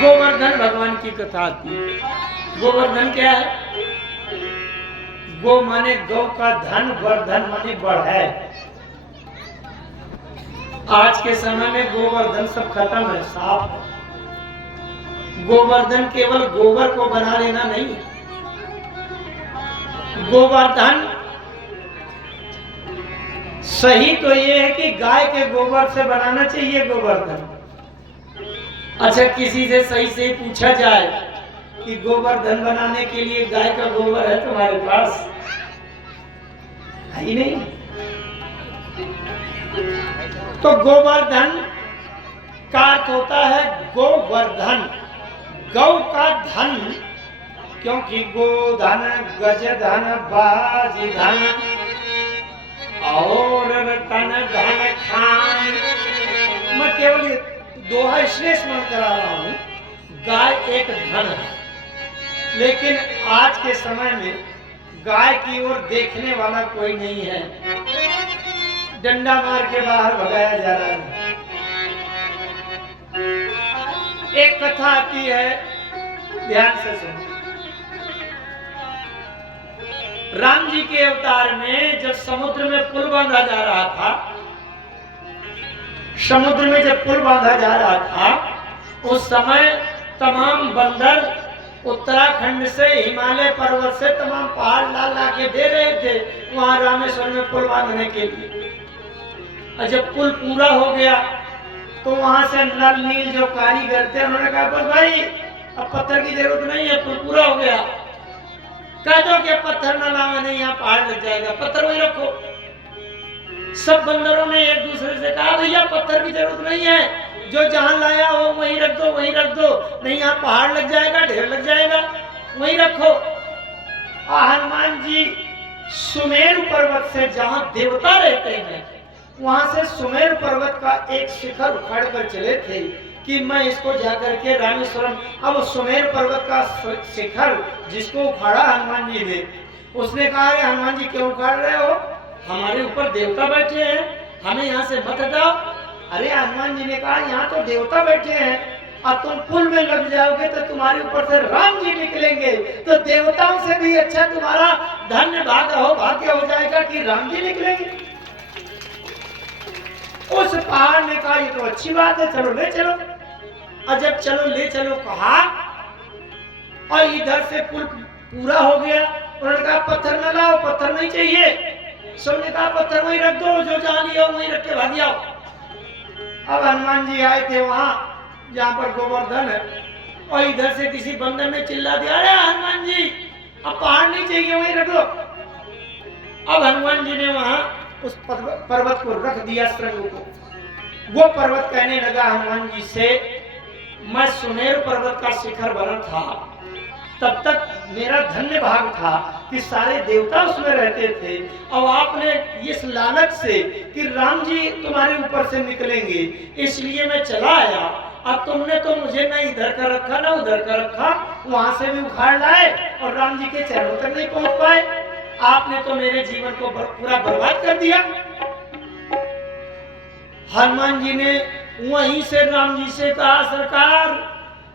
गोवर्धन भगवान की कथा आती है। गोवर्धन क्या है? गो माने गौ का धन, वर्धन माने बढ़ै। आज के समय में गोवर्धन सब खत्म है, साफ है। गोवर्धन केवल गोबर को बना लेना नहीं, गोवर्धन सही तो ये है कि गाय के गोबर से बनाना चाहिए गोवर्धन। अच्छा, किसी से सही से पूछा जाए कि गोवर्धन बनाने के लिए गाय का गोबर है तुम्हारे पास? है ही नहीं। तो गोवर्धन का अर्थ होता है गोवर्धन, गौ का धन, क्योंकि गोधन, गजधन, बाजधन और रतन धन खान। मैं केवल दोहा इसलिए स्मरण करा रहा हूं, गाय एक धन है, लेकिन आज के समय में गाय की ओर देखने वाला कोई नहीं है। डंडा मार के बाहर भगाया जा रहा है। एक कथा आती है, ध्यान से सुनो। राम जी के अवतार में जब समुद्र में पुल बांधा जा रहा था, समुद्र में जब पुल बांधा जा रहा था, उस समय तमाम बंदर उत्तराखंड से, हिमालय पर्वत से तमाम पहाड़ ला ला के दे रहे थे वहां रामेश्वर में पुल बांधने के लिए। और जब पुल पूरा हो गया तो वहां से नल नील जो कारीगर थे उन्होंने कहा बस भाई अब पत्थर की जरूरत नहीं है, पुल पूरा हो गया। कह दो कि पत्थर न लावे, नहीं यहाँ पहाड़ लग जाएगा, पत्थर वही रखो। सब बंदरों ने एक दूसरे से कहा भैया पत्थर की जरूरत नहीं है, जो जहां लाया हो वहीं रख दो, वहीं रख दो, नहीं यहाँ पहाड़ लग जाएगा, ढेर लग जाएगा, वहीं रखो। हनुमान जी सुमेरु पर्वत से, जहां देवता रहते हैं, वहां से सुमेरु पर्वत का एक शिखर उखाड़ कर चले थे कि मैं इसको जाकर के रामेश्वरम। अब सुमेरु पर्वत का शिखर जिसको उखाड़ा हनुमान जी ने, उसने कहा हनुमान जी क्यों उखाड़ रहे हो, हमारे ऊपर देवता बैठे हैं, हमें यहाँ से मत हटाओ। अरे हनुमान जी ने कहा यहाँ तो देवता बैठे हैं, अब तुम पुल में लग जाओगे तो तुम्हारे ऊपर से राम जी निकलेंगे, तो देवताओं से भी अच्छा तुम्हारा धन्य भाग्य हो जाएगा कि राम जी निकलेंगे। उस पहाड़ ने कहा ये तो अच्छी बात है, चलो ले चलो। और जब चलो ले चलो कहा और इधर से पुल पूरा हो गया, उन्होंने कहा पत्थर न लाओ, पत्थर नहीं चाहिए। सबने कहा पत्थर वहीं रख दो, जो जहां लिया वहीं रख के भाग जाओ। अब हनुमान जी आए थे वहां जहां पर गोवर्धन है, और इधर से किसी बंदर ने चिल्ला दिया अरे हनुमान जी अब पहाड़ नहीं चाहिए, वहीं रख दो। अब हनुमान जी ने वहां उस पर्वत को रख दिया, श्रृंग को। वो पर्वत कहने लगा हनुमान जी से, मैं सुमेरु पर्वत का शिखर बना था, तब तक मेरा धन्य भाग था कि सारे देवता उसमें रहते थे, और आपने इस लालच से कि राम जी तुम्हारे ऊपर से निकलेंगे, इसलिए मैं चला आया। अब तुमने तो मुझे न इधर का रखा न उधर का रखा, वहां से भी उखाड़ लाए और राम जी के चरणों तक नहीं पहुंच पाए। आपने तो मेरे जीवन को पूरा बर्बाद कर दिया। हनुमान जी ने वहीं से राम जी से कहा सरकार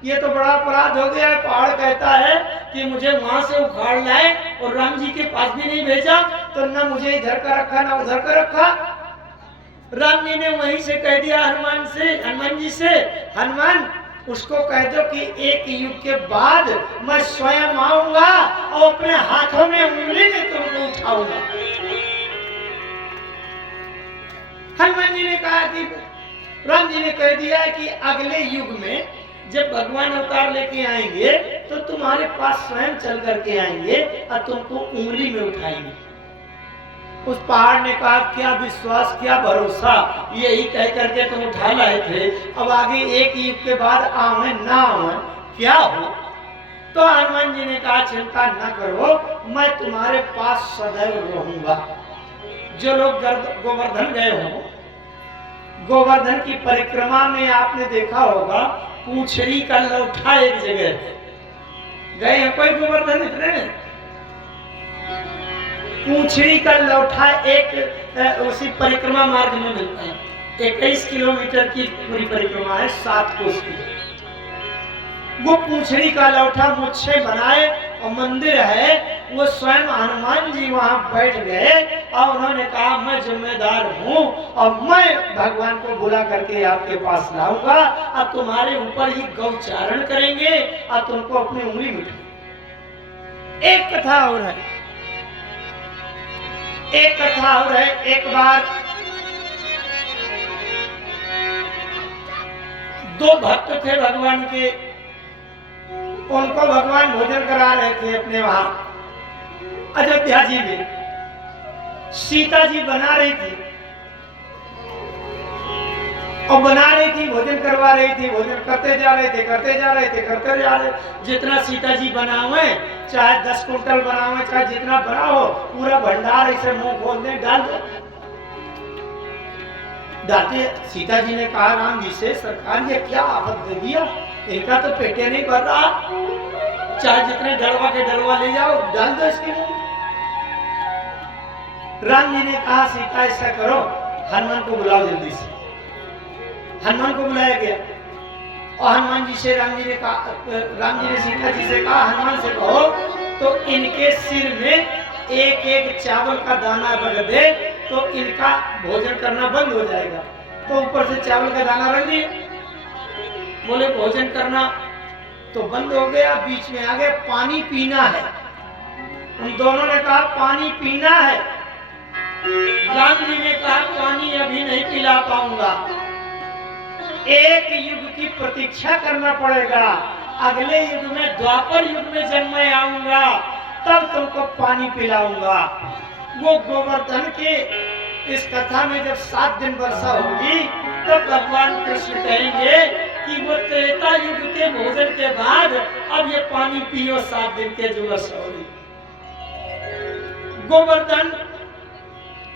ये तो बड़ा अपराध हो गया है, पहाड़ कहता है कि मुझे वहां से उखाड़ लाए और राम जी के पास भी नहीं भेजा, तो न मुझे इधर का रखा न उधर का रखा। राम जी ने वहीं से कह दिया हनुमान जी से, हनुमान उसको कह दो कि एक युग के बाद मैं स्वयं आऊंगा और अपने हाथों में उंगली में तुमको उठाऊंगा। हनुमान जी ने कहा कि राम जी ने कह दिया है कि अगले युग में जब भगवान अवतार लेके आएंगे तो तुम्हारे पास स्वयं चल करके आएंगे और तुमको उंगली में उठाएंगे। उस पहाड़ ने कहा क्या विश्वास क्या भरोसा, यही कह करके तुम उठा लाए थे, अब आगे एक युग के बाद आवे ना आवे क्या हो। तो हनुमान जी ने कहा चिंता न करो, मैं तुम्हारे पास सदैव रहूंगा। जो लोग गोवर्धन गए हो, गोवर्धन की परिक्रमा में आपने देखा होगा पूंछड़ी का लौठा एक जगह गए हैं, कोई गोवर्धन इतने पूंछड़ी का लौठा एक उसी परिक्रमा मार्ग में मिलता है। 21 किलोमीटर की पूरी परिक्रमा है, 7 कोस की। वो पूंछड़ी का लौठा मुझसे बनाए और मंदिर है, वो स्वयं हनुमान जी वहां बैठ गए और उन्होंने कहा मैं जिम्मेदार हूं और मैं भगवान को बुला करके आपके पास लाऊंगा, अब तुम्हारे ऊपर ही गौचारण करेंगे और तुमको अपनी उंगली मिठाएंगे। एक कथा और है, एक कथा और है। एक बार दो भक्त थे भगवान के, उनको भगवान भोजन करा रहे थे अपने वहां अयोध्या जी में। सीता जी बना रही थी और बना रही थी, भोजन करवा रही थी, भोजन करते जा रहे थे, करते जा रहे थे, करते जा रहे। जितना सीता जी बनावे, चाहे 10 कुंटल बनावे, चाहे जितना बना हो, पूरा भंडार ऐसे मुंह खोल दे, डाल दो। डालते सीता जी ने कहा राम जी से, सरकार ये क्या आफत दे दिया, इनका तो पेटे नहीं भर रहा, चाहे जितने डलवा के डलवा ले जाओ, डाल दो इसके मुंह। राम जी ने कहा सीता ऐसा करो, हनुमान को बुलाओ जल्दी से। हनुमान को बुलाया गया और हनुमान जी से राम जी ने कहा, राम जी ने सीता जी से कहा हनुमान से कहो तो इनके सिर में एक एक चावल का दाना रख दे तो इनका भोजन करना बंद हो जाएगा। तो ऊपर से चावल का दाना रख दिए, बोले भोजन करना तो बंद हो गया। बीच में आ गए पानी पीना है, उन दोनों ने कहा पानी पीना है। राम जी ने कहा पानी अभी नहीं पिला पाऊंगा, एक युग की प्रतीक्षा करना पड़ेगा, अगले युग में द्वापर युग में जब मैं आऊंगा तब तुमको पानी पिलाऊंगा। वो गोवर्धन के इस कथा में जब 7 दिन वर्षा होगी तब भगवान कृष्ण कहेंगे कि वो त्रेता युग के भोजन के बाद अब ये पानी पियो 7 दिन के जो वर्षा होगी। गोवर्धन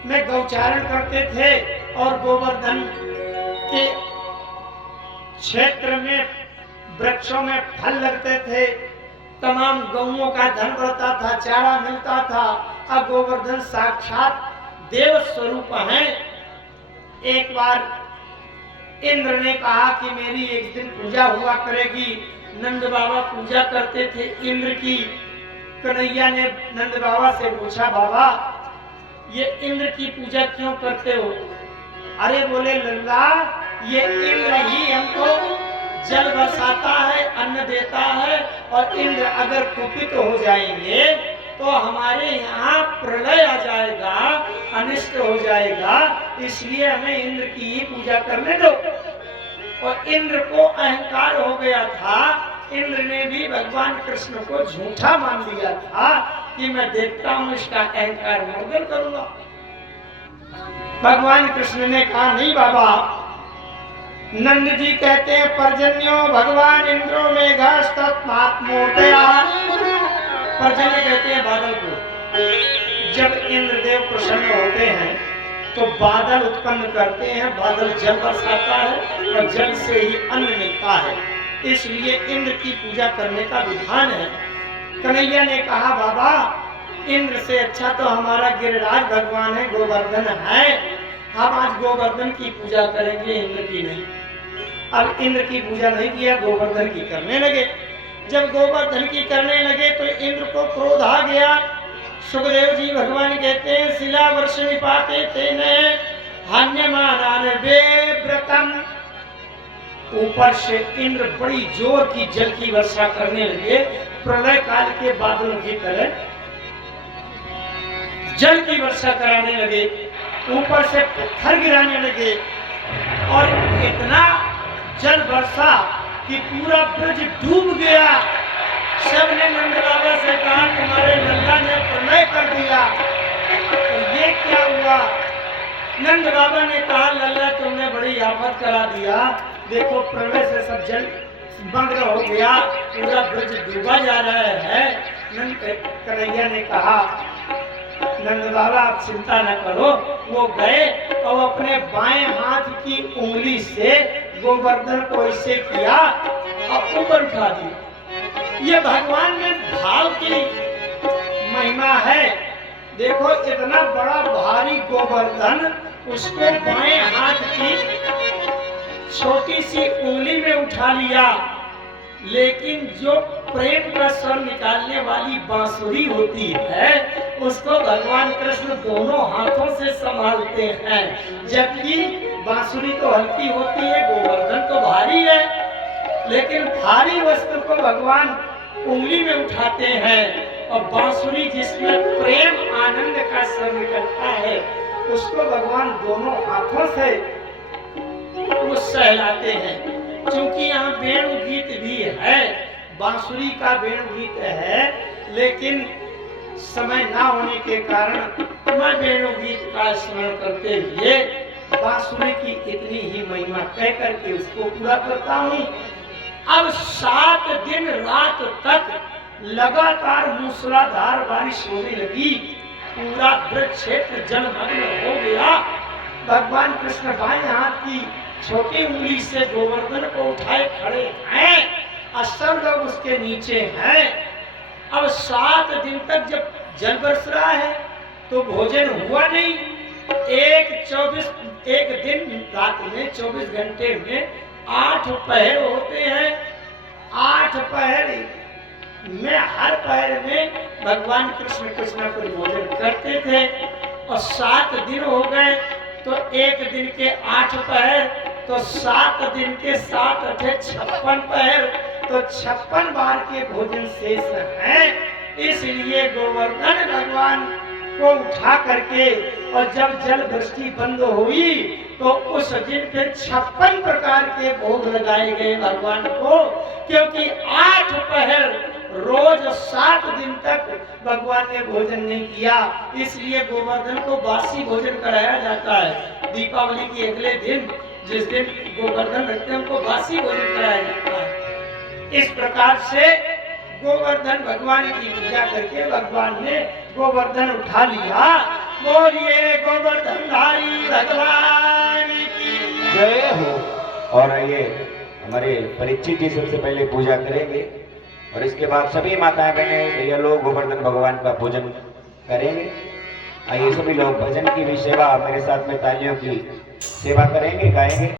में गौचारण करते थे और गोवर्धन के क्षेत्र में वृक्षों में फल लगते थे, तमाम गौओं का धन बढ़ता था, चारा मिलता था। अब गोवर्धन साक्षात देव स्वरूप हैं। एक बार इंद्र ने कहा कि मेरी एक दिन पूजा हुआ करेगी। नंद बाबा पूजा करते थे इंद्र की। कन्हैया ने नंद बाबा से पूछा बाबा ये इंद्र की पूजा क्यों करते हो? अरे बोले लल्ला ये इंद्र ही हमको जल बरसाता है, अन्न देता है और इंद्र अगर कुपित हो जाएंगे तो हमारे यहाँ प्रलय आ जाएगा, अनिष्ट हो जाएगा, इसलिए हमें इंद्र की ही पूजा करने दो। और इंद्र को अहंकार हो गया था, इंद्र ने भी भगवान कृष्ण को झूठा मान लिया था कि मैं देखता हूँ इसका अहंकार मर्दन करूंगा। भगवान कृष्ण ने कहा नहीं बाबा, नंद जी कहते हैं पर्जन्यो भगवान इंद्रो में घास्तमात्मोदया। पर्जन्य कहते हैं बादल को। जब इंद्रदेव प्रसन्न होते हैं तो बादल उत्पन्न करते हैं, बादल जल बरसाता है और जल से ही अन्न मिलता है, इसलिए इंद्र की पूजा करने का विधान है। कन्हैया ने कहा बाबा इंद्र से अच्छा तो हमारा गिरिराज भगवान है, गोवर्धन है, हम आज गोवर्धन की पूजा करेंगे, इंद्र की नहीं। अब इंद्र की पूजा नहीं किया, गोवर्धन की करने लगे। जब गोवर्धन की करने लगे तो इंद्र को क्रोध आ गया। सुखदेव जी भगवान कहते हैं शिला वर्ष निपाते तेने हन्यमानान वेव्रतम। ऊपर से इंद्र बड़ी जोर की जल की वर्षा करने लगे, प्रलय काल के बादलों की तरह जल की वर्षा कराने लगे, ऊपर से पत्थर गिराने लगे और इतना जल वर्षा कि पूरा ब्रज डूब गया। सबने नंद बाबा से कहा तुम्हारे लल्ला ने प्रलय कर दिया, तो ये क्या हुआ? नंद बाबा ने कहा लल्ला तुमने बड़ी आफत करा दिया, देखो प्रलय से सब जल बंद हो गया, पूरा ब्रज डूबा जा रहा है। कन्हैया ने कहा नंद बाबा आप चिंता न करो। वो गए और अपने बाएं हाथ की उंगली से गोवर्धन को ऐसे किया और ऊपर उठा दिया। ये भगवान में भाव की महिमा है। देखो इतना बड़ा भारी गोवर्धन उसको बाएं हाथ की छोटी सी उंगली में उठा लिया लेकिन जो प्रेम का स्वर निकालने वाली बांसुरी होती है उसको भगवान कृष्ण दोनों हाथों से संभालते हैं। जबकि बांसुरी तो हल्की होती है, गोवर्धन तो भारी है, लेकिन भारी वस्तु को भगवान उंगली में उठाते हैं और बांसुरी जिसमें प्रेम आनंद का स्वर निकलता है उसको भगवान दोनों हाथों से वो सहलाते हैं। क्योंकि यहाँ वेणु गीत भी है, बांसुरी का वेणु गीत है, लेकिन समय ना होने के कारण मैं वेणु गीत का स्मरण करते हुए बांसुरी की इतनी ही महिमा कह करके उसको पूरा करता हूँ। अब 7 दिन रात तक लगातार मूसलाधार बारिश होने लगी, पूरा ब्रज क्षेत्र जलमग्न हो गया। भगवान कृष्ण बाएं हाथ की छोटी उंगली से गोवर्धन को उठाए खड़े हैं और सब लोग उसके नीचे हैं। अब 7 दिन तक जब जल बरस रहा है तो भोजन हुआ नहीं। एक दिन रात में 24 घंटे में 8 पहर होते हैं। 8 पहर में हर पहर में भगवान कृष्ण कुछ न कुछ भोजन करते थे और 7 दिन हो गए तो एक दिन के 8 पहर तो 7 दिन के 7 अठे 56 पहर तो 56 बार के भोजन शेष हैं। इसलिए गोवर्धन भगवान को उठा करके और जब जल वृष्टि बंद हुई तो उस दिन फिर 56 प्रकार के भोग लगाए गए भगवान को, क्योंकि 8 पहर रोज 7 दिन तक भगवान ने भोजन नहीं किया। इसलिए गोवर्धन को बासी भोजन कराया जाता है। दीपावली के अगले दिन जिस दिन गोवर्धन रखते हैं उनको बासी भोजन कराया जाता है। इस प्रकार से गोवर्धन भगवान की पूजा करके भगवान ने गोवर्धन उठा लिया। बोलिए गोवर्धनधारी भगवान की जय हो। और ये हमारे परीक्षित जी सबसे पहले पूजा करेंगे और इसके बाद सभी माताएं बहनें भैया लोग गोवर्धन भगवान का पूजन करेंगे। आइए सभी लोग भजन की भी सेवा मेरे साथ में तालियों की सेवा करेंगे, गाएंगे।